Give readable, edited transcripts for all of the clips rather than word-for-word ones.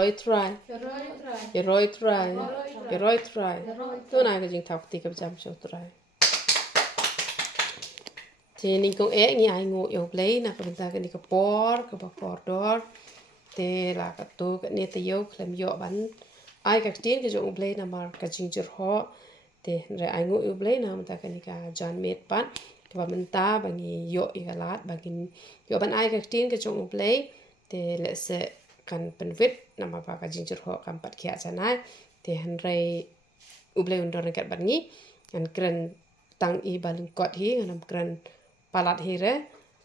Roy try. Roy try. Roy try. Tôi này cái chuyện thọc thì cầm chăm số try. Thì mình cũng ế nghe ai ngủ yêu lấy nè cái ta cái này cái por door. Thì là cái tôi cái này thì yêu làm yêu bắn. Ai cái tiền cái chỗ lấy nè mà cái ginger ho. Thì rồi ai ngủ yêu lấy nè mình ta cái này cái John made bắn. Thì mình ta bằng yêu cái lát bằng yêu bắn ai cái tiền cái chỗ lấy. Thì let's say kan penvit nama baka ginger ho kan pat kia sana te hanrei uble undor kat bangi ngan kren tang i balin kot hi ngan kren palat hi re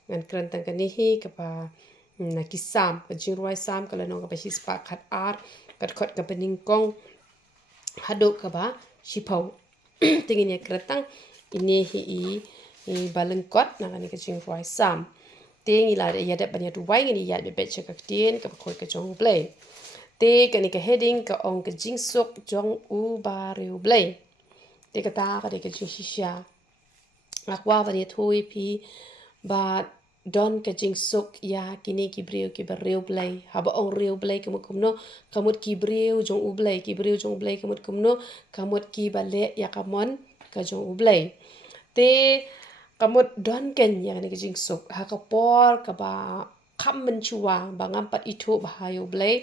ngan kren tang kani hi kapa na kisam ka jinruai sam kala no ka hispa khat ar kat khot ka pening kong hado ka ba shipau tingin ya kretang ini hi i balin kot na kani ka jinruai sam te ngi la ya da banya tu wai ngi ya be be che ka tien ka khoi ka jong play te ka ni ka heading ka ong ka jing sok jong u ba reu play te ka ta ka de ka jing shisha akwa va ni thui pi ba don ka jing sok ya kini ki breu ki ba reu play ha ba ong reu play ka mukum no kamut ki breu jong u play ki breu jong play kamut kum no kamut ki ba le ya ka mon ka jong u play te kamut don ken ya ni jing sok ha ka por ka ba kham men chua ba ngam pat itu ba hayo blay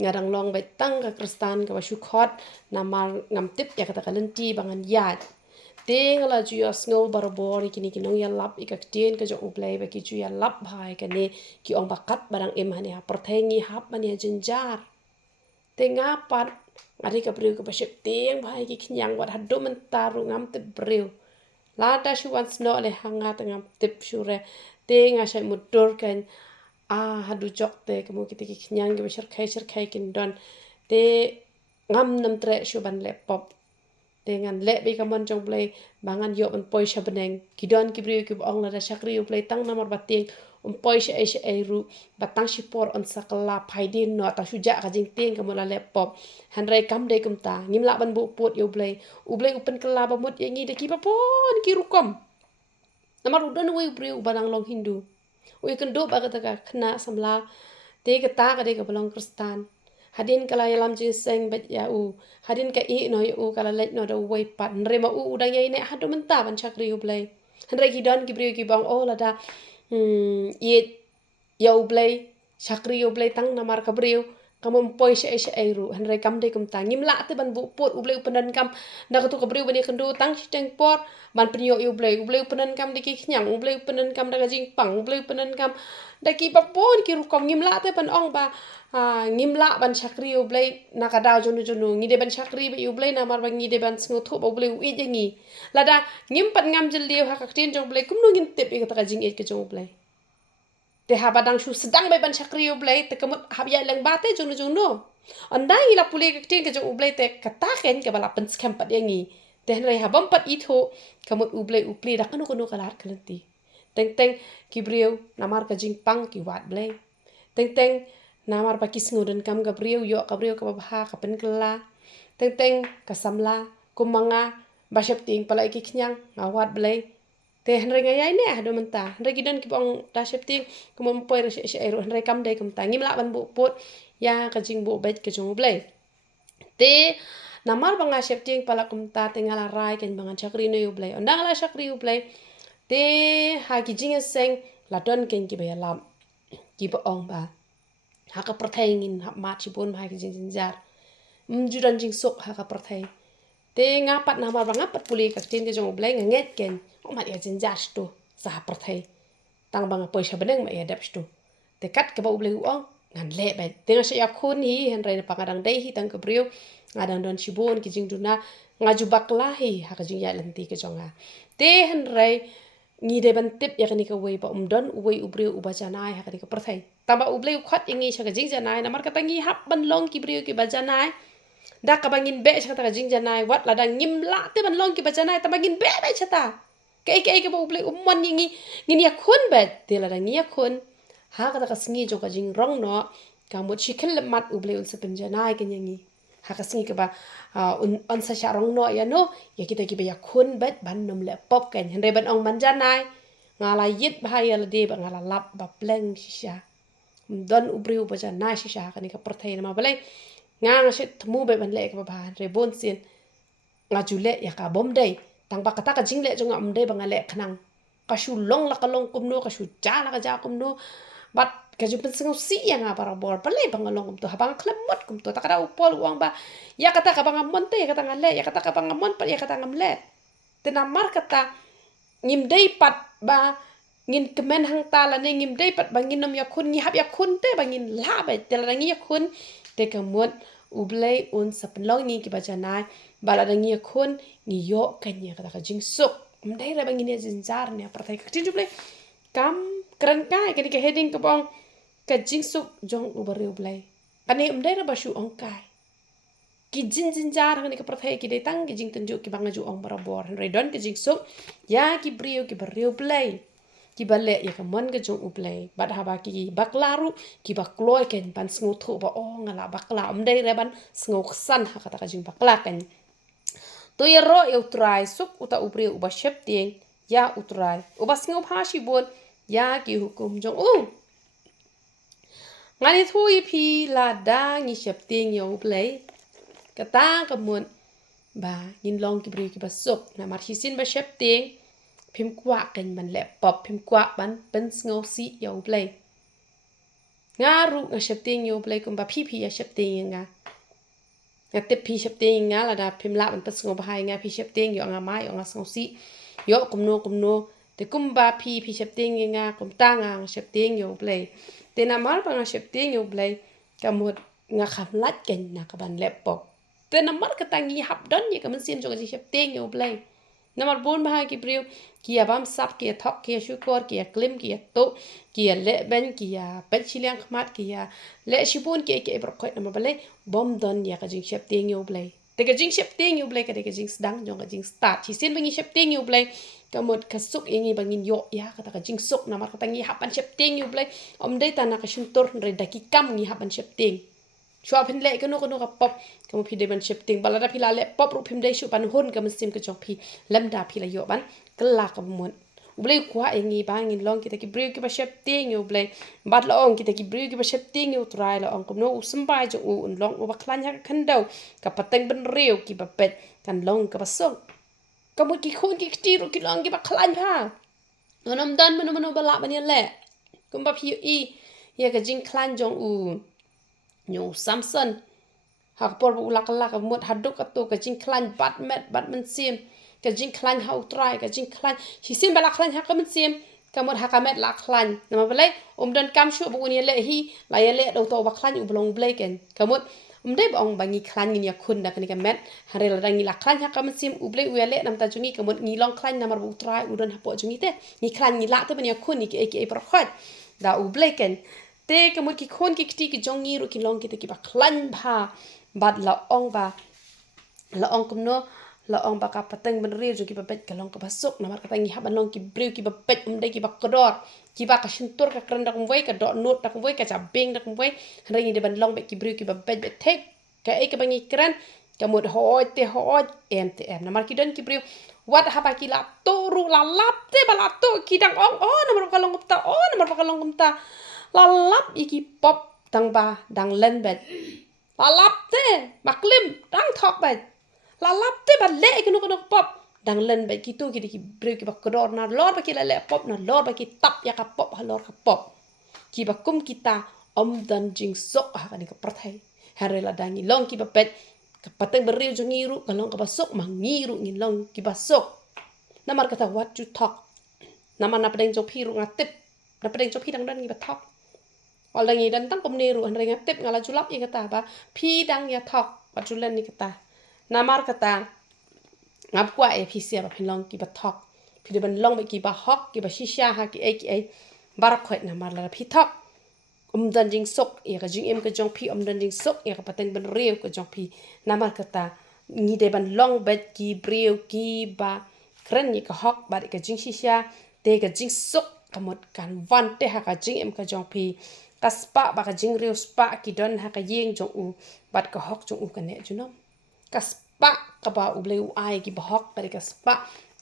ngarang long bai tang ka kristan ka ba shu khot na mar ngam tip ya kata kalenti bangan yat te ngala ju ya snol barbor kini kinong ya lap ikak tien ka jo blay ba ki ju ya lap bhai ka ne ki ong bakat barang em hani ha perthengi hap mani jenjar te ngapat ari ka breu ka ba shep teng bhai ki khnyang wat haddo men taru ngam te breu lada shu wan sno le hanga tengam tip shure te nga shay mudur kan hadu jok te kamu kiti ki knyang ge shir khai kin don te ngam nam tre shu ban laptop te ngan le bi kamon jong play bangan yo ban poi shabeneng ki don ki briu ki ong la da shakri yo play tang namar bating poi sha ai ru batang shipor on sakala phaidin no ta shu ja ka jing teng kamu la laptop hanrai kam de kum ta ngim la ban bu pot yo play ublay upen kala ba mot yangi de ki pa pon ki rukom namar udan we briu barang long hindu we kan do ba ka khna samla te ka ta ka de ka balong kristan hadin kala yalam jing seng bet ya hadin ka i no u kala let no do we pat nre ma udang yai ne hadu menta ban chakri u play hanrai ki don ki briu ki bang la da ye ya u play chakri u play tang namar ka briu kamu poi sha ru hanrai kam de kum ta ngim la te ban bu pot u play upenan kam na ka tu ka briu bani kendo tang teng pot ban penyo u play upenan kam de ki khnyang u play upenan kam da ka jing pang u play upenan kam da ki pa pon ki ru kom ngim la te ban ong ba ngim la ban chakri u play na ka da jonu ngi de ban chakri ba u play na mar ba ngi de ban sngo thu ba play u e jangi la da ngim pat ngam jel liu ha ka tin jong play kum no ngin tep e ka ta jing e ka jong play te habadang shu sedang bai ban chakri u play te kamut hab ya lang ba te jong no andai ila pule ka tin ka jong u play te ka ta ken ka bala pen scam pat yangi te hanrai habam pat i tho kamut u play da kanu kalat kalenti teng ki briu namar ka jing pang ki wat play teng namar pa kis ngoden kam ka briu yo ka briu ka ba ka pen kala teng ka samla kumanga ba shep ting pala ki khnyang ngawat play te hanrai ngai ne hado menta hanrai gidan ki bong ta shep ting kumom poi re she ro hanrai kam dai kum ta ngim la ban bu pot ya ka jing bu bet ka jong play te namar banga shep ting pala kum ta tengala rai ken bangan chakri no yu play ondang la chakri yu play te ha ki jing seng la don ken ki ba lam ki ba ong ba ha ka prathai ngin ha ma chi bon ha ki jing jar judan jing sok ha ka prathai te ngapat namar banga pat puli ka tin ke jong play nget ken mat ya jing jar sto sa prathai tang banga poisa beneng ma ya dap sto te kat ka ba ubleng ong ngan le ba te nga ya khun hi hen rai pangadang dei hi tang ka briu ngadang don chibon ki jing duna ngaju baklahi ha ka jing ya lenti ke jonga te hen rai ngi de ban tip ya kani ka wei ba don wei ubriu uba janai ha kani ka prathai tamba ublei khot ingi sha ka jing janai namar ka tangi hap ban long ki briu ki ba janai da ka bangin be sha ka jing janai wat la dang ngim la te ban long ki ba janai tamba ngin be ba chata kai ka ba ublei umman ngin ya khun bet te la dang ya khun ha ka ka sngi jo ka jing rong no ka mo chikhel mat ublei un sepen janai ke nyangi ha ka sngi ka ba on sa sha rong no ya no ya kita ki ba ya khun bet ban nom le pop kan hen re ban ong man janai ngala yit bahaya la de ba ngala lap ba pleng shisha don ubriu baja na shisha ka ni ka perthai na ma balai nga shit mu be ban le ka ba rebon sin nga jule ya ka bom dai tang ba kata ka jingle jo ngam dai bang le khnang ka shu long la ka long kum no ka shu ja la ka ja kum no bat ka ju pen singo si ya nga para bor balai bang long kum to habang klemot kum to ta ka upol uang ba ya kata ka bang mon te ya kata ngale ya kata ka bang mon pa ya kata ngam le te namar kata ngim dai pat ba ngin kemen hang tala ne ngim dai pat bangin nom ya kun ngi hab ya kun te bangin la ba te la ngi ya kun te ka mot ublei un sapelong ni ki baca nai bala ngi ya kun ngi yo kan ya kata ka jing suk mdai ra bangin ya jinjar ne pertai ka tin jublei kam keren kai ka ke heading ka bong ka jing suk jong ubari ublei kani mdai ra basu ong kai ki jin jar ni ka pertai ki dai tang ki jing tunjuk ki banga ju ong barabor redon ki jing suk ya ki brio ki brio play ki bale ya ka mon ga jong uplay bad haba ki baklaru ki bakloi ken ban sngu thu ba o ngala bakla umdai reban sngu san ha kata ka jing bakla kan to ya ro ya utrai suk uta upri uba shep tieng ya utrai uba sngu phashi bon ya ki hukum jong ngani thui phi la da ngi shep tieng ya uplay kata ka mon ba ngin long ki bri ki basuk na mar hisin ba shep tieng phim qua kan ban le pop phim qua ban ben sngo si yo play nga ru nga shep ting yo play kum ba phi ya shep ting nga te phi shep ting nga la da phim la ban pas sngo ba hai nga phi shep ting yo nga mai yo nga sngo si yo kum no te kum ba phi shep ting nga kum ta nga shep ting yo play te na mar ba nga shep ting yo play ka mot nga kham lat ken na ka ban le pop te na mar ka tangi hap don ye ka man sin jo ka shep ting yo play Nomor 4 bahagia ki brio ki abam sap ki thok ki syukur ki klim ki to ki le ben ki pet chiliang khmat ki le shipun ki brokoi nama bale bom don ya ka jing shep ting yo blai te ka jing shep ting yo blai ka jing sedang jong ka jing start chi sin bangi shep ting yo blai ka mod ka suk ingi bangin yo ya ka jing suk nama ka tangi hapan shep ting yo blai om dei ta na ka shuntur re daki kam ngi hapan shep ting Chua pin le kanu ka pop kamu pi de ban ship ting balada pi la le pop ru pim de shu ban hun ka sim ka chok pi lamda pi la yo ban kala ka mon ublei kwa engi bang in long kita ki brew ki ba ship ting yo blei bat la ong kita ki brew ki ba ship ting yo try la ong no usum bai jo u un long u ba klan ha kan dau ka pateng ban reu ki ba pet kan long ka ba song kamu ki khun ki ti ru ki long ki ba klan ha onom dan manu ba la ban le kum ba pi i ya ka jing klan jong u nyu samson hak por bu lak lak mut haduk atu ka jing klan bat met bat men sim ka jing klan ha utrai ka jing klan hi sim bala klan ha ka men sim ka mut ha ka met lak klan nama balai dan kam shu bu ni le hi la ya le do to ba klan u blong blai ken ka mut dai bong bangi klan ni ya kun da ka ni ka met hare la dangi lak klan ha ka men sim u blai u ya le nam ta jungi ka mut ni long klan namar bu utrai u don ha po jungi te ni klan ni la te ban ya kun ni ki pro khat da u blai ken te kamut ki khon ki kti ki jongi ru ki long ki te ki ba klan bha bat la ong kum no la ong ba ka pateng ben re jo ki ba bet ka long ka basuk na mar ka tangi ha ban long ki brew ki ba bet dai ki ba kodor ki ba ka shintur ka kran da kum wei ka do not da kum wei ka ja beng da kum wei re ni de ban long bet ki brew ki ba bet tek ka e ka bangi kran kamut hoj em na mar ki don ki brew wat ha ba ki la to ru la lap te ba la to ki dang ong na mar ka long ta na mar ka long ta lalap iki pop dang ba dang len bet lalap te maklim dang thok bet lalap te ba le ki no pop dang len bet ki tu ki brew ki ba kodor na lor ba ki la le pop na lor ba ki tap ya ka pop ha lor ka pop ki ba kum kita dan jing sok ha ni ka prathai hare la dangi long ki ba pet ka pateng beriu jo ngiru ka long ka ba sok ma ngiru ngin long ki ba sok namar kata what you talk nama na pedeng jo phiru ngatip na pedeng jo phi dang dan ngi ba thok Orang ini tentang pemniru, orang yang tip ngala julap ini kata apa? Pidang ya tok, pajulan ini kata. Namar kata, ngap kuat pisia apa pinlong kiba tok. Pidi ban long bagi ba hok, kiba shisha ha ki barak kuat namar la pitok. Dan jing sok, ya ka jing ka jong pi dan jing sok, ya ka pateng ban riu ka jong pi. Namar kata, ni de ban long bet ki briu ki ba keren ni ka hok, ba ka jing shisha, te ka jing sok, kamot kan van te ha ka jing ka jong pi. Kaspa baka jing riu spa ki don ha ka yeng jong u bat ka hok jong u ka ne junom kaspa ka ba u bleu ai ki ba hok ba ka spa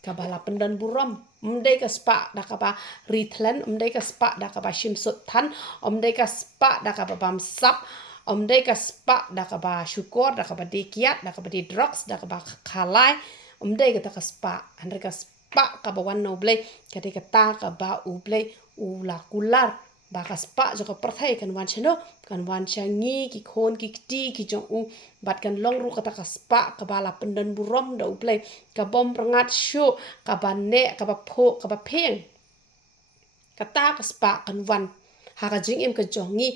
ka ba la pendan buram Dei ka spa da ka ba ritlen dei ka spa da ka ba shimsut than dei ka spa da ka ba bam sap dei ka spa da ka ba syukur da ka ba dikiat da ka ba di drugs da ka ba khalai dei ka spa andre ka spa ka ba wan no blei ka de ka ta ka ba u blei u la kular ba ka spa jo ka perthai kan wan chano kan wan changi ki khon ki ti ki jong u bat kan long ru ka ta ka spa ka ba la pendan burom da u blei ka bom prangat shu ka ba ne ka ba pho ka ba pheng ka ta ka spa kan wan ha ka jing em ka jongi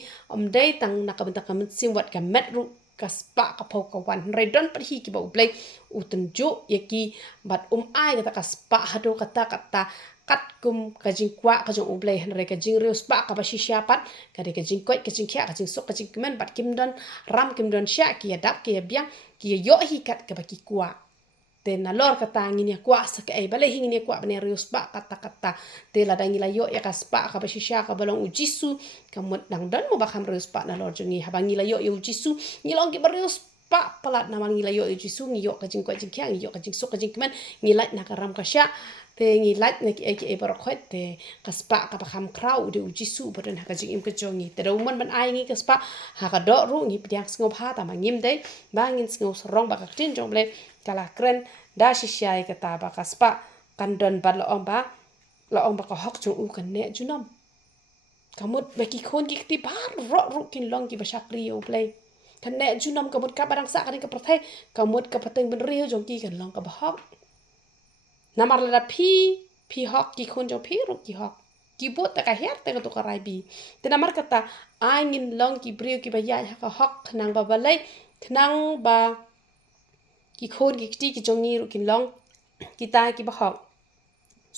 dei tang na ka ban ta ka sim wat ka met ru ka spa ka pho ka wan re don per hi ki ba u blei u tun jo ye ki bat ai ka ta ka spa ha do ka ta kat kum ka jing kwa ka jong u blei re ka jing riu spa ka ba shi syapat ka de ka jing koi ka jing khya ka jing sok ka jing kemen bat kim don ram kim don sya ki ya dap ki ya biang ki ya yo hi kat ka ba ki kwa te na lor kata ngini kwa sa ka bale hingini kwa bane rius ba kata te la dangi la yo ya ka spa ka ba shisha ka balong ujisu ka mot dang dan mo ba kam rius pa na lor jungi habangi la yo ujisu ngilong ki rius pa palat na mangi la yo ujisu ngi yo ka jing kwa jing kya ngi yo ka jing sok ka jing keman ngilat na ka ram ka sya te ngilat na ki barokhet te ka spa ka ba kam krau de ujisu badan ha ka jing im ka jongi te da umon ban ai ngi ka spa ha ka do ru ngi piang ngop ha ta mangim dei bangin ngop sorong ba ka tin jong ble kala kren da shishyai kata ba ka spa kan don ba la ong ba ka hok chung u kan ne junom kamut ba ki khon ki ti bar ro ru kin long ki ba shakri u play kan ne junom kamut ka barang sa kan ka prathai kamut ka pateng ben riu jong ki kan long ka ba hok namar la phi hok ki khon jong phi ru ki hok ki bot ta ka her ta ka to ka rai bi te namar kata angin long ki briu ki ba ya ka hok nang ba balai nang ba ki khôn ki ti ki jongi ru kin long kita ki ba hok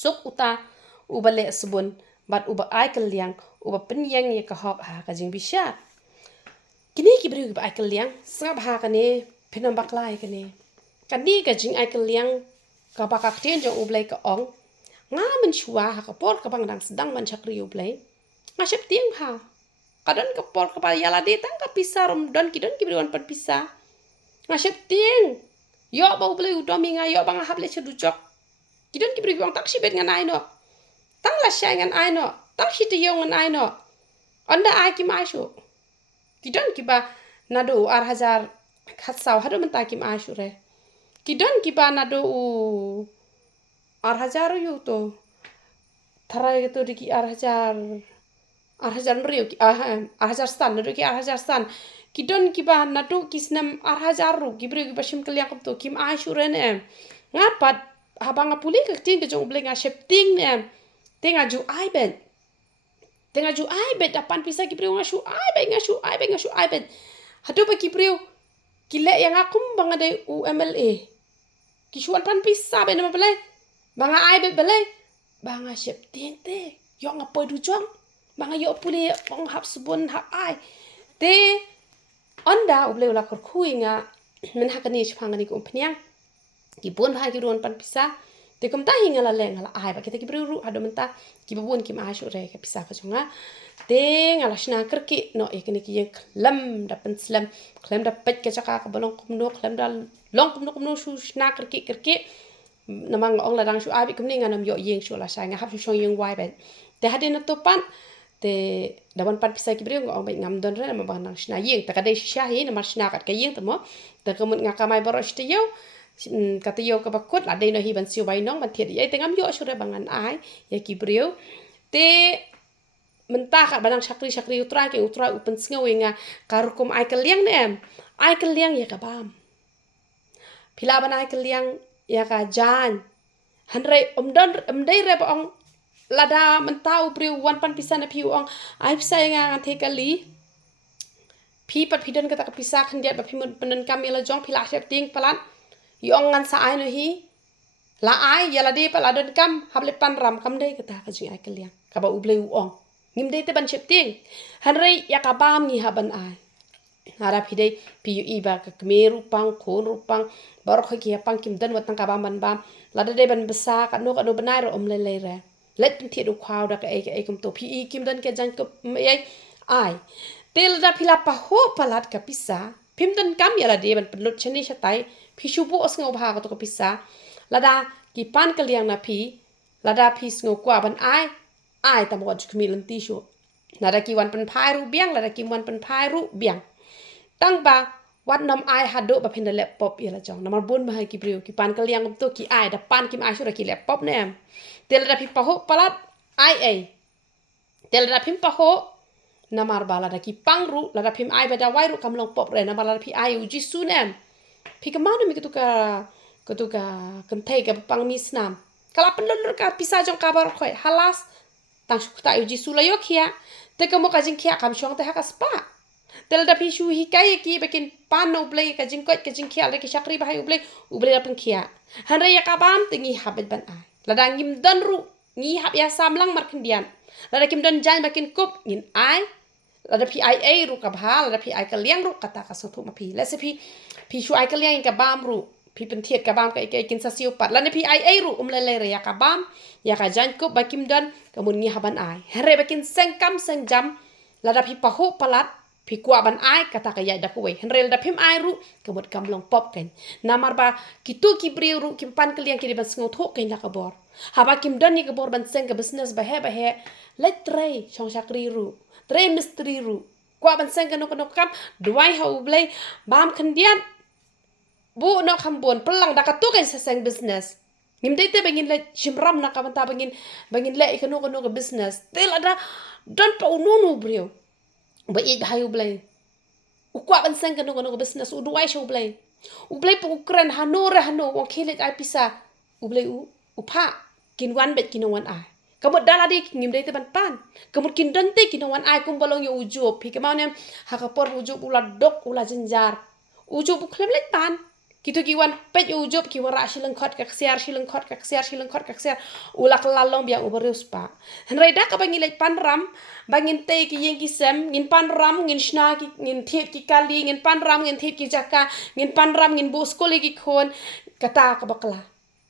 sok uta ubale subun bat uba ai kel liang uba penyang ye ka hok ha ka jing bisha kini ki bri uba ai kel liang sab ha ka ne pinam baklai ka ne kan ni ka jing ai kel liang ka ba ka tien jong ublai ka ong nga men chua ha ka por ka bang dang sedang man chakri ublai nga shep tiang ha kadon ka por ka pa yala de tang ka pisar don ki bri wan pat pisah nga shep tiang yo ba ublai u domi nga yo ba nga hable chedu chok kidon ki bri wang tak shibet ngan ai no tang la shai ngan ai no tang shite yo ngan ai no onda ai ki mai shu kidon ki ba nado ar hazar khat saw hado men ta ki mai shu re kidon ki ba nado u ar hazar yu to tharai to di ki ar hazar riu ki ar hazar stan nado ki ar hazar stan kidon ki ba nado kisnam ar hazar ru ki bri ki bashim kaliang kam to kim ai shu ren ngapat habang puli ka tin ke jong bleng a shep ting ne tenga ju ai bet dapan pisa ki bri nga shu ai bet hado ba ki bri ki le yang akum banga de UMLA ki shuan pan pisa be na balai banga ai bet balai banga shep ting te yo nga poi du jong banga yo puli ong hap subun hap ai te onda uble ula kor khuinga men hakani chphangani ko phnyang ki bon bha ki ron pan pisa te kom ta hinga la leng la ai ba kita ki bru ru ado menta ki bon ki ma shu re ka pisa ka chunga te ngala shna kerki no ekini ki yek lam da pen slam klem da pet ka chaka ka bolong kum no klem da long kum no shu shna kerki namang ong la dang shu ai bi kum ni nganam yo yeng shu la sha nga hap shu shong yeng wai ben te hadin to pan te dawan pan pisa ki bri ngong bai ngam don re ma ba nang shna yeng ta ka dei sha hi na mar shna kat ka yeng to mo ta kamut nga ka mai borosh te yo kata yo ka bakut la dei no hi ban siu bai nong ban thiet ye tengam yo shure bangan ai ye ki briu te menta ka banang shakri utra upen sngaw nga karukum ai ka liang ne ai ka liang ye ka bam pila ban ai ka liang ya ka jan hanre dei re ba ong lada menta u briu wan pan pisa na piu ong ai pisa nga the ka li pi pat pidon ka ta pisa khan dia ba pimun penen kamela jong pila shep ting palat yong ngan sa ai no hi la ai ya la de pa la don kam hable pan ram kam dei kata ka jing ai kaliang ka ba uble u ong ngim dei te ban shep ting han rei ya ka bam ni ha ban ai hara phidei pi i ba ka kmeru pang khon ru pang bar kho ki pang kim dan wat ka bam ban bam la de ban besa ka no banai ro om le re let thi du khwaw da ka ai kum to pi i kim dan ke jan ko ai tel da phila pa ho palat ka pisa phim dan kam ya la de ban lut chani chatai phi shubu os ngau bha ko to pisa lada ki pan kaliang na phi lada pis ngokwa ban ai tamot kemilan tisu lada kiwan pen phai ru biang lada kiwan pen phai ru biang tang ba wat nam ai hado ba phin laptop ya la jong namar bon ma ki priu ki pan kaliang to ki ai da pan kim ai sura ki laptop nem tel da phi paho palat ai tel da phim paho namar bala da ki pangru la da phim ai ba da wai ru kam long pop re namar la phi ai uji su nem phi ka manu mi ketuka kan thai ka pang mi snam kala pen lur ka pisa jong kabar khoi halas tang ta uji su la yo khia te ka mo ka jing khia kam chong te ha ka spa tel da phi shu hi kai ki bakin pan no blai ka jing kot ka jing khia la ki shakri ba hai ublai la pen khia han re ya ka bam tingi habet ban ai la da ngim dan ru ngi hab ya sam lang mar khindian la da kim dan jan bakin kop ngin ai la da phi ai ru ka bha la da phi ai ka liang ru kata ka so thu ma phi la se phi shu ai ka liang ka bam ru phi pen thiet ka bam ka kin sa siu pat la ne phi ai ru le re ya ka bam ya ka jan kop bakim dan ka mun ngi haban ai re bakin seng kam seng jam la da phi paho palat phi kwa ban ai kata ka ya da kuwe henrel da phim ai ru kemut kam long pop ken namar ba kitu ki priu ru kim pan kliang ki ban sngo tho ken la ka bor haba kim dan ni ka bor ban seng ka business ba he let tray chong shakri ru tray mystery ru kwa ban seng ka no kam duai ha ublei bam khandian bu no kham bon pelang da ka tu ken seng business nim dei te bangin le shimram na ka ban ta bangin le ikano ka business tel ada don pa ununu brio ba i hayu blay ukwa ban seng kanu business u duai show blay pu ukran hano wong khilet ai pisa u blay u pha kin wan bet kin wan ai kamut dala di ngim dei te ban pan kamut kin dan te kin wan ai kum balong yo ujob phi kamau nem ha ka por ujob ula dok ula jinjar ujob u klem let pan kitu ki wan pet ujob ki wara shilang khot ka shilang khot ka ula kalalong biang uberius pa henrai da ka bangi let pan ram bangin te ki yeng ki sem ngin pan ram ngin shna ki ngin thiet ki kali ngin pan ram ngin thiet ki jaka ngin pan ram ngin bus koli ki khon kata ka bakla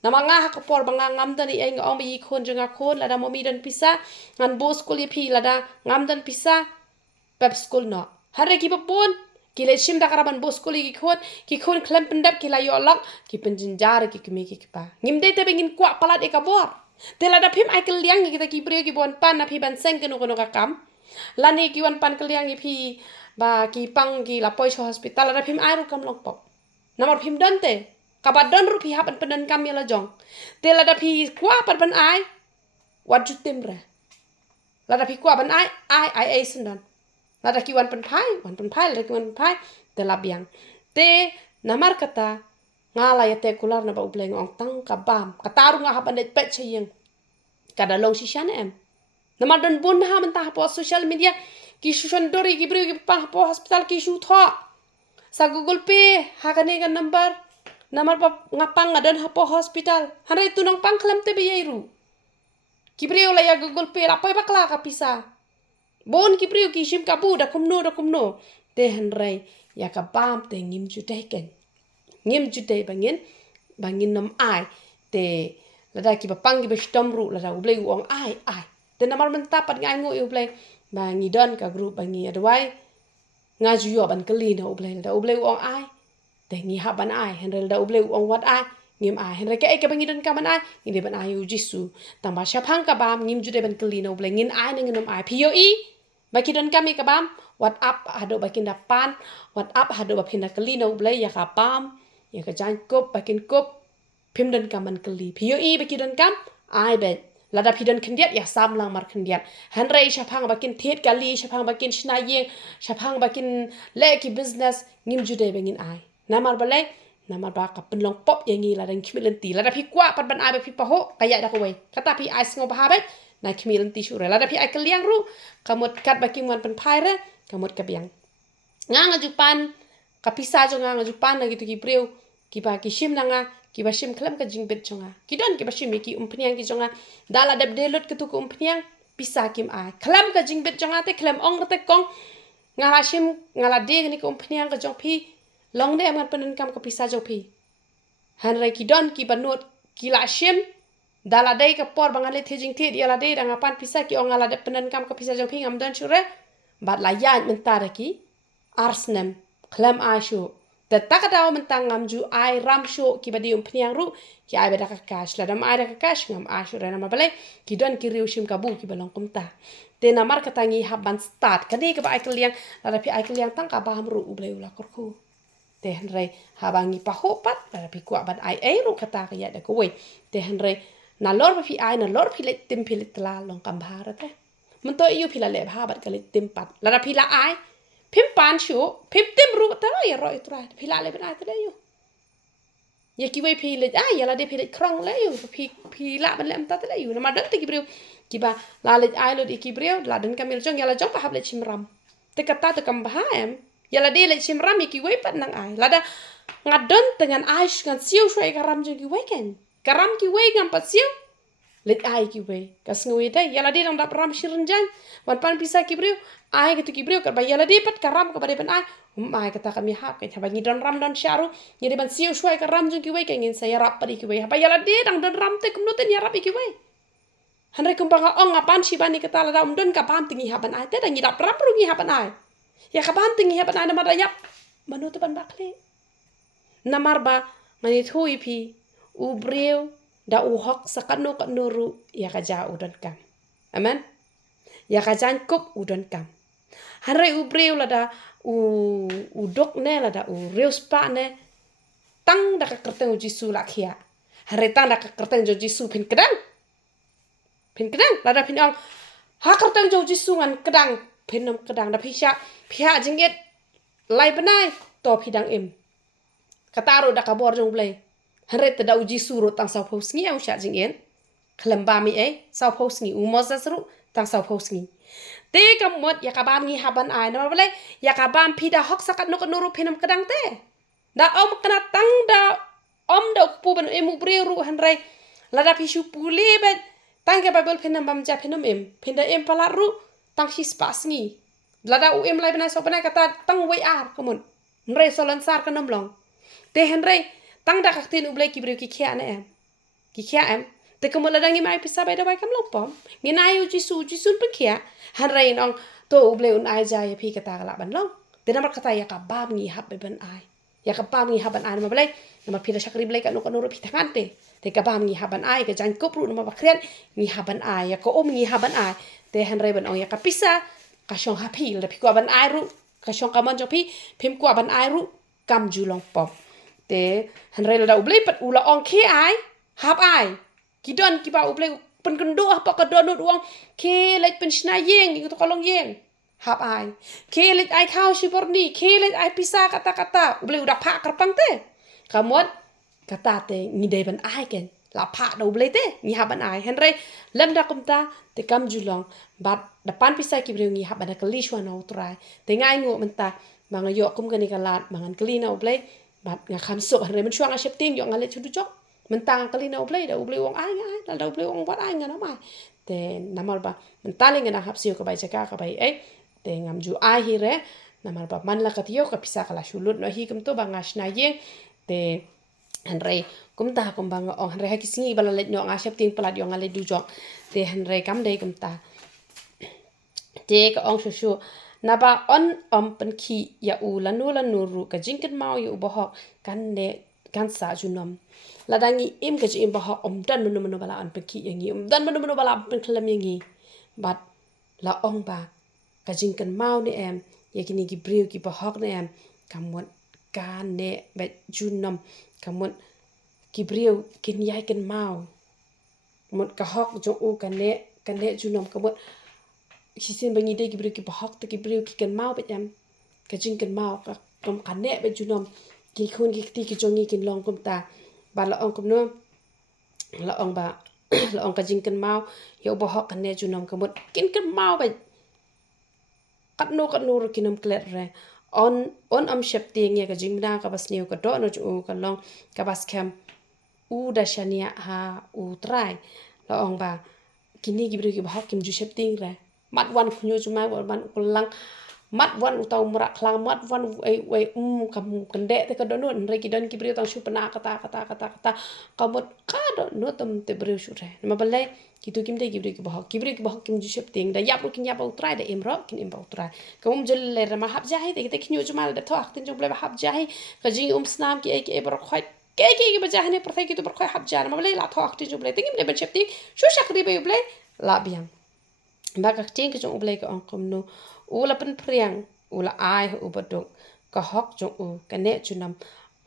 namanga ha ka por banga ngam dan i eng ong bi khon jonga khon lada momi dan pisa ngan bus koli phi lada ngam dan pisa pep school no hare ki papon ki le shim da karaban bus koli ki khon klem pendap ki la yo lok ki penjin jar ki kimi ki pa ngim de te bengin kwa palat e ka bor tela da phim ai kel liang kita ki brio ki bon pan na phi ban seng kenu ka kam lani ki wan pan kel liang phi ba ki pang ki la poi hospital da phim ai ru kam lok pop namar phim don te kabat don ru phi haban penan kam ya la jong tela da phi kwa pat ban ai wat jutim ra la da phi kwa ban ai sendan la da ki wan pan phai la ki wan phai te la biang te namar kata ngala ya te kular na ba ubleng ong tang ka bam kataru nga haban det pet chayeng kada long shishan em namar don bon ha man ta po social media ki shushan dori ki bru ki pa po hospital ki shu tho sa google pay ha ka ne ga number namar pa ngapang ngadon ha po hospital hare tunong pang khlem te be yeru ki bru la ya google pay la poi bakla ka pisa bon ki bru ki shim ka bu da kumno te hanrai ya ka bam te ngim ju te ken ngim jute bangin nam ai te lada ki bapang ki bestom ru lada ublei uong ai te namar menta pat ngai ngo ublei bangi don ka group bangi adwai ngaju yo ban kali na ublei lada ublei uong ai te ngi haban ai henrel da ublei uong wat ai ngim ai henrel ka bangi don ka man ai ngi ban ai ujisu tamba syapang ka bam ngim jude ban kali na ublei ngin ai ngin ai poi baki don kami ka bam what up hado bakin dapan what up hado bapinda kali na ublei ya ka bam ya ka jan kop bakin kop pim dan kaman keli pio i baki dan kam ai bet lada pidan kendiat ya sam lang mar kendiat hanrei syapang bakin thiet kali syapang bakin shnayeng syapang bakin leki business ngim jude bengin ai namar balai namar ba ka penlong pop yangi ladang khmilenti lada pi kwa pat ban ai ba pi paho kaya da koi kata pi ai sngo ba bet na khmilenti shure lada pi ai keliang ru kamut kat bakin wan pen phai re kamut kabiang nga jupan kapisa jo nga jupan na gitu ki priu ki ba ki shim nanga ki ba shim klam ka jingbet jonga ki don ki ba shim ki umpniang ki jonga dala dab delot ki tu ku umpniang pisa kim ai klam ka jingbet jonga te klam ong te kong ngala shim ngala de ni ku umpniang ka jong phi long de am penan kam ka pisa jo phi han rai ki don ki ba not ki la shim dala dai ka por bangale the jing the dia la de danga pan pisa ki ong ngala de penan kam ka pisa jo phi ngam don shure bat la yan mentara ki arsnem klam ashu Tetaka daw mentang ngamju ai ramsho ki badi pniang ru ki ai beda kakash la dam ai da kakash ngam ashura nama bale ki don ki riu shim kabu ki balong kumta te namar katangi haban start kani ka ai kliang la pi ai kliang tang ka baham ru uble ula korku te henre habangi pahopat la pi kwa ban ai ru kata ka ya da ko we te henre na lor pi ai na lor pi le tim pi le tla long kam bharat mento iu pi la le bhabat ka le tim pat la pi la ai Pim pan shu, pim tim ru tara ya roi tra, pila le ben ai tele yu. Ya ki wei pi le ai ya la de pi le krong le yu, pi la ben le am ta tele yu. Na ma dang te ki briu, ki ba la le ai lo di ki briu, la den kamil jong ya la jong pa hab le chimram. Te kata te kam bahem, ya la de le chimram ya ki wei pat nang ai. La da ngadon dengan ai ngan siu shwai karam jong ki wei ken. Karam ki wei ngam pat siu. Let ai ki wei kas ngui dai yala de dang dap ram shirenjan wan pan pisa ki briu ai gitu ki briu ka ba yala de pat karam ka ba de ban ai ai kata kami hap ka ba ni don ram don sharu ni de ban siu shwai ka ram jung ki wei ka ngin saya rap pa ki wei ba yala de dang don ram te kum no te ni rap ki wei han re kum ba ong apan shi ban ni kata la dam don ka pam tingi haban ai te dang ni dap ram ru ngi haban ai ya ka pam tingi haban ai na ma da yap manu te ban bakle namar ba mani thui pi u briu da uhok sakano kanuru ya kaja udon kam amen ya kajan kup udon kam hanre ubreu lada udok ne lada reus pa ne tang da ka kerteng jisu lakhia hanre tang da ka kerteng jisu pin kedang lada pin ong ha kerteng jisu ngan kedang pinom kedang da pisha pia jinget lai benai to pidang im kataro da ka bor jong blai Hare te da uji suru tang sau pos ngi au sha jing en klamba mi sau pos ngi umoza suru tang sau pos ngi te kamot ya kabam ngi haban ai na bale ya kabam pida hok sakat no nuru pinam kadang te da om kena tang da om da pu ban emu breru hanre lada pishu puli bet tang ke babel pinam bam ja pinam pinda palaru tang his pas ngi lada u lai bana so bana kata tang wei ar kamun nre solan sar kanom long te hanre tang da kaktin ublai ki briu ki khia na ki khia te ko mola dangi mai pisa bai da bai kam lopom ngi na yu ji su pe khia han rai nong to ublai un ai ja ya pi kata la ban long te na kata ya ka bab ngi hab ban ai ya ka bab ngi haban ai ma blai na ma pila shakri blai ka no pi tangan te ka bab ngi haban ai ka jan ko pru na ma bakrian ngi haban ai ya ko om ngi haban ai te han rai ban ong ya ka pisa ka shong ha pi la pi ko ban ai ru ka shong ka man jo pi pim ko ban ai ru kam ju long pom te hanre la ublei pat ula ong ke ai hap ai kidon ki ba ublei pen kendo apa ka don uang ke let pen sna yeng ki to kolong yeng hap ai ke let ai khau shi borni ke let ai pisa kata ublei udah pak kerpang te kamot kata te ngi dei ban ai ken la pak da ublei te ngi haban ai hanre lam da kumta te kam julong bat depan pisa ki breu ngi haban da kali shwa na utrai te ngai ngo menta manga yo kum kani kalat mangan kali na ublei bat nga kham sok re men chuang a shep ting yo ngale chu du chok men tang kali na ublei da ublei wong ai da ublei wong wat ai nga na mai te namal ba men tali nga na hap siu ka bai jaka ka bai te ngam ju ai hi re namal ba man la ka tiyo ka pisa kala shulut no hi kum to ba ngash na yeng te han re kum ta kum ba ong han re ha kisingi bala let no nga shep ting palat yo ngale du jok te han re kam dei kum ta te ka ong shu na ba on pen ki ya u lanu ru ka jingket mau yu bohok kan ne kan sa junom ladangi im ka jim bohok dan menu bala an pen ki yangi dan menu bala pen klam yangi bat la ong ba ka jingket mau ne ya kini ki briu ki bohok ne kamot kan ne bet junom kamot ki briu kin yai ken mau mot ka hok jo u kan ne junom kamot hisin bangi de ki briu ki bahok te ki briu ki kan mau bet ka jing kan mau ka kom kane bet junom ki khun ki ti ki jongi kin long kom ta ba la ong kom no la ong ba la ong ka jing kan mau yo bahok kan ne junom kamot kin kan mau bet kat no ro kinom klet re on am shep ting ya ka jing na ka bas neu ka do no ju ka long ka bas kem u da shania ha u trai la ong ba kini ki briu ki bahok kim ju shep ting re mat wan khunyo chuma ban kulang mat wan utau merak klang mat wan kam kende te ka donun re ki don ki brio tang shu pana kata kamot ka do no tam te breu sure ma balai kitu kim de gibri ki bahok kim ju shep ting da yap kin yap utrai da imro kin imro utrai kamum jel le ma hab jahi de kin ju mal da thak tin ju ble hab jahi ka jing snam ki ek ebro khoi ke ba jahi ne prthai ki tu khoi hab jar ma balai la thak tin ju ble ting le ben shep ting shu shakri be ble la biang ba ka ting ki ju ble ka on kom no ula pen priang ula ai u badok ka hok ju u ka ne chu nam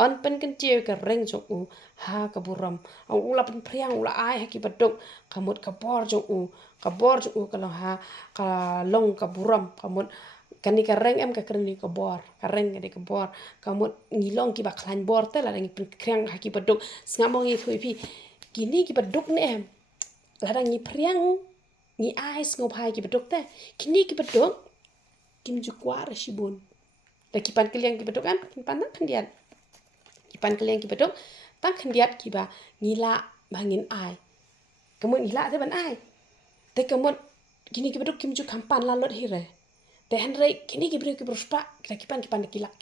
an pen kan tiu ka reng ju u ha ka buram au ula pen priang ula ai ha ki badok ka mut ka bor ju u ka long ha ka long ka buram ka mut kani ka reng em ka kreni ka bor ka reng de ka bor ka mut ngi long ki ba klan bor te la ngi pen kriang ha ki badok sngamong i thui pi kini ki badok ne em la ngi priang ngi ai ngop hai ki badok te kini ki badok kim ju kwar shibun da ki pan kliang ki badok am kim pan nak kandian ki pan kliang ki badok tang kandiat ki ba ngila bangin ai kamun ngila te ban ai te kamun kini ki badok kim ju kampan la lot hire te hanrei kini ki bru ki bruspa ki pan kilak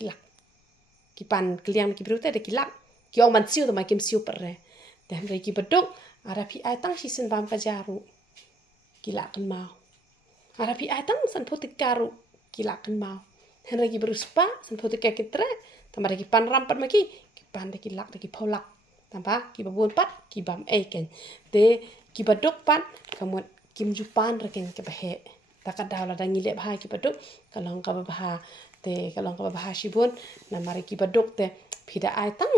ki pan kliang ki bru te de kilak ki ong man siu to ma kim siu per re te hanrei ki badok ara pi ai tang si sen bam ka jaru kilak kan mau ara pi ai tang san potik karu kilak kan mau henry ki beruspa san foto ke kitre tambah ki pan rampat maki ki pan de ki lak de ki polak tambah ki babun pat ki bam eken te ki badok pan kamut kim ju pan reken ke bahe takat dawla dangi le bha ki badok kalong ka bha te kalong ka bha shibun na mari ki badok te phida ai tang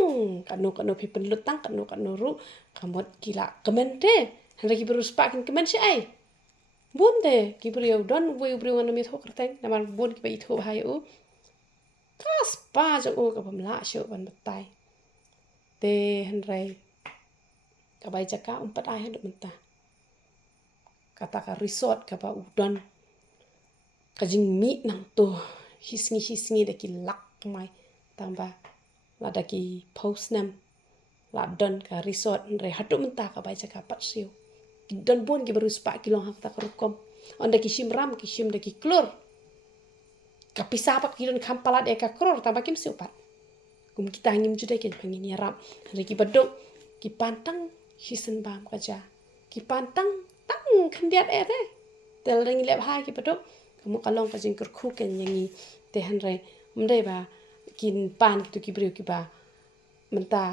kanu phi penlut tang kanu ru kamut kila kemente henry ki beruspa ken kemen si ai bunde ki brio don we brio ngana mi thok rteng namar bun ki bai tho hai u kas pa jo u ka pamla sho ban batai te henrai ka bai jaka umpat ai hendak menta kata ka resort ka ba udon ka jing mi nang to hisngi de ki lak mai tamba la da ki post nam la don ka resort henrai hatu menta ka bai jaka pat siu don bon ki baru spa ki long hak ta kerukom onda ki shimram ki shim de ki klor ka pisa pak ki don kampalat e ka kror tambah kim siupat kum kita ngim jude ken pangin yaram re ki badok ki pantang hisen bam kaja ki pantang tang khandiat e te tel ring lep hai ki badok kamu kalong ka jing kur khu ken yangi te han re mdai ba kin pan ki tu ki brio ki ba menta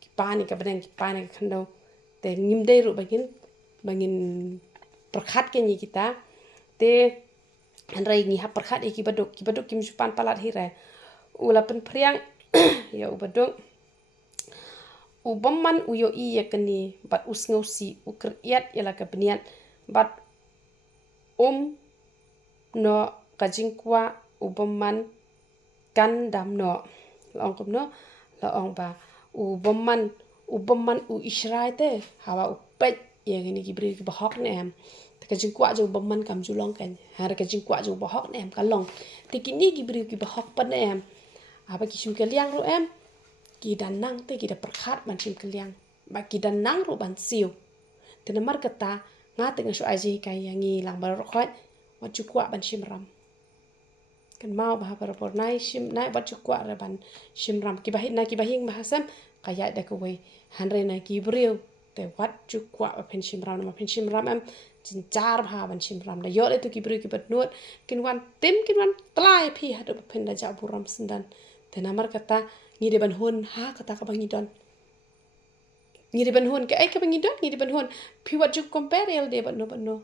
ki pani ka badeng ki pani ka khando te ngim dei ru bangin perkhat ke ni kita te anrai ni ha perkhat ki badok kim jupan palat hire ula pen priang ya ubadok ubamman uyo I ya kani bat usngausi ukriat ya la ka beniat bat no kajingkwa ubamman kan dam no laong kom no laong ba ubamman u israi te hawa upet ya gini gibri ki bahok ne em ka jingkwa jo ubamman kam julong kan har ka jingkwa jo bahok ne em kalong te kini gibri ki bahok pan ne em apa ki shim kaliang ro em ki danang te ki da perkhat ban shim kaliang ba ki danang ro ban siu te namar kata nga te ngashu aji kai yangi lang bar ro khot wa chukwa ban shim ram kan mau bah par nai shim nai ba chukwa ra ban shim ram ki bahing bahasam kaya da ko we hanre na ki brio te wat chukwa ba pen shim ram em jinjar bha ban shim ram da yo le to ki brio ki bat nuot kin wan tlai phi ha do pen da ja buram sindan te namar kata ni de ban hun ha kata ka bangi don ni de ban hun ka ai ka bangi don ni de ban hun phi wat juk compare el de ban no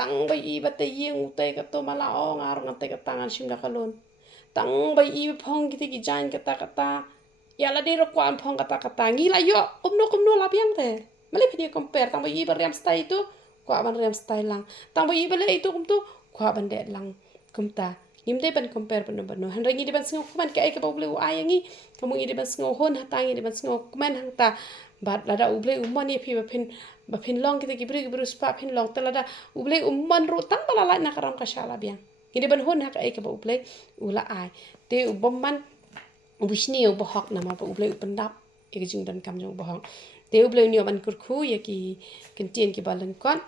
tang bai I ba te yeng te ka to mala o ngar ngam te ka tangan shim da kalon tang bai I phong ki jan kata ya la de ro kwan phong kata ngi la yo kumno la biang te male phi compare tang bai I ba rem style tu kwa ban rem style lang tang bai I ba le itu kum tu kwa ban de lang kum ta ngim de ban compare ban no han rangi de ban singo kuman ka ai ka bau ai ngi kamu I de ban singo hon ha tangi de ban singo kuman hang ta bat la da uble umani phi ba phin long ki bri spa phin long ta la da uble umman ru tang bala la na karam ka shala biang ngide ban hon ha ka ai ka ba uble ula ai te ubomman ubishni u bahak na ma ba uble upandap e jing dan kam jong bahak te uble ni ban kur khu ya ki kentien ki balan kon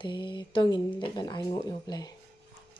te tongin le ban ai ngo uble